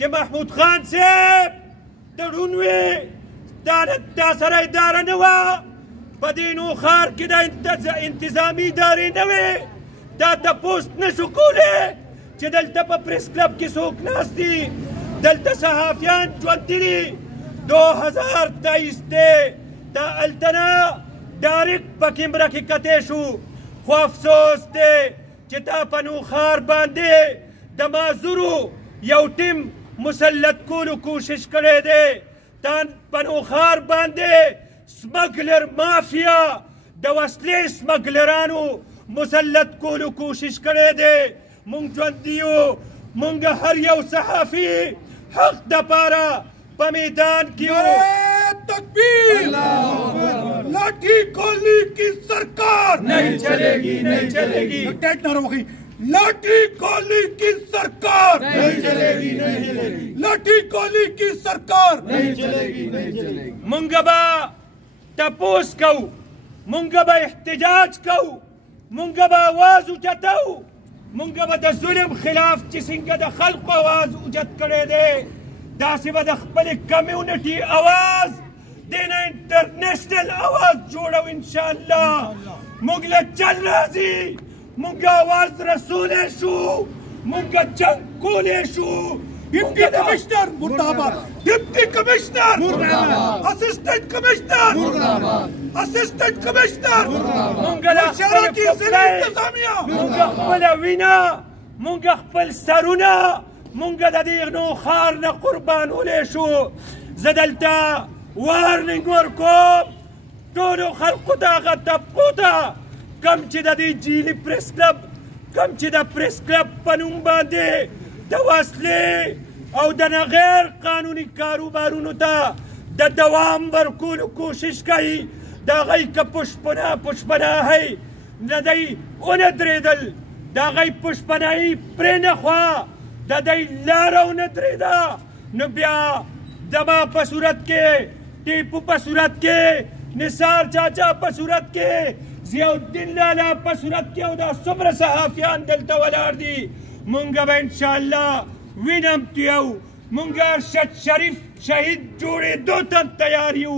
چې محمود خان صاحب تړون وي دا سره اداره نه وه په دې نوښار کې د انتظامي ادارې نه وې دا تپوس نه شو کولی چې دلته په پریس کلب کې څوک ناست دي دلته صحافیان ژوندي دي 2023 دی دا هلته نه ډایرکټ په کیمره کې کتی شو خو افسوس دی چې دا په نوښار باندې د معذورو یو ټیم مسلط کولو کوشش کړی دی دا په نوښار باندې سمګلر مافیا د وسلې سمګلرانو مسلط کولو کوشش کړی دی مونږ ژوندي یو مونږ هر یو صحافي حق دپاره په میدان کې یو تکبیر لاٹھی گولی کی سرکار نہیں چلے گی نہیں چلے گی ٹیٹ نہ روکی لاٹھی گولی کی سرکار نہیں چلے گی نہیں چلے گی لاٹھی گولی کی سرکار نہیں چلے گی نہیں چلے گی مونږ به تپوس کوو مونږ به احتجاج کوو مونږ به آواز اوچتوو مونږ به د ظلم خلاف چې څنګه د خلقو آواز اوچت کړی دی داسې به د خپلې کمیونټي آواز دینه انټرنیشنل آواز جوړو انشاءالله مونږ له چل راځي مونږ آواز رسولی شو مونږ جنګ کولی شو ڈپٹی کمشنر مرتاباد ڈپٹی کمشنر مرتاباد اسسٹنٹ کمشنر اسسٹنٹ کمشنر مونږ له اشاره کی ضلع انتظامیہ مونږ خپله وینه مونږ خپل سرونه مونږ د دې نوښار نه قربانولی شو زه دلته وارنینګ ورکوم ټولو خلقو ته هغه طبقو ته کم چې د دې جیلي پریس کلب کم چې د پریس کلب په نوم باندې د وسلې او د غیر قانوني کاروبارونو ته د دوام ورکولو کوشش کوي د هغوی که پشپناهی نه دی ونه درېدل د هغوی پشپناهي پرې نه خوا د دی لاره ونه درېده نو بیا زما په صورت کې ټیپو په صورت کې نثار چاچا په صورت کې ضیاء الدین لالا په صورت کې او دا څومره صحافیان دلته ولاړ دي مونږ به انشاءالله وینم تویو مونږ ارشد شریف شهید جوړېدو ته تیار یو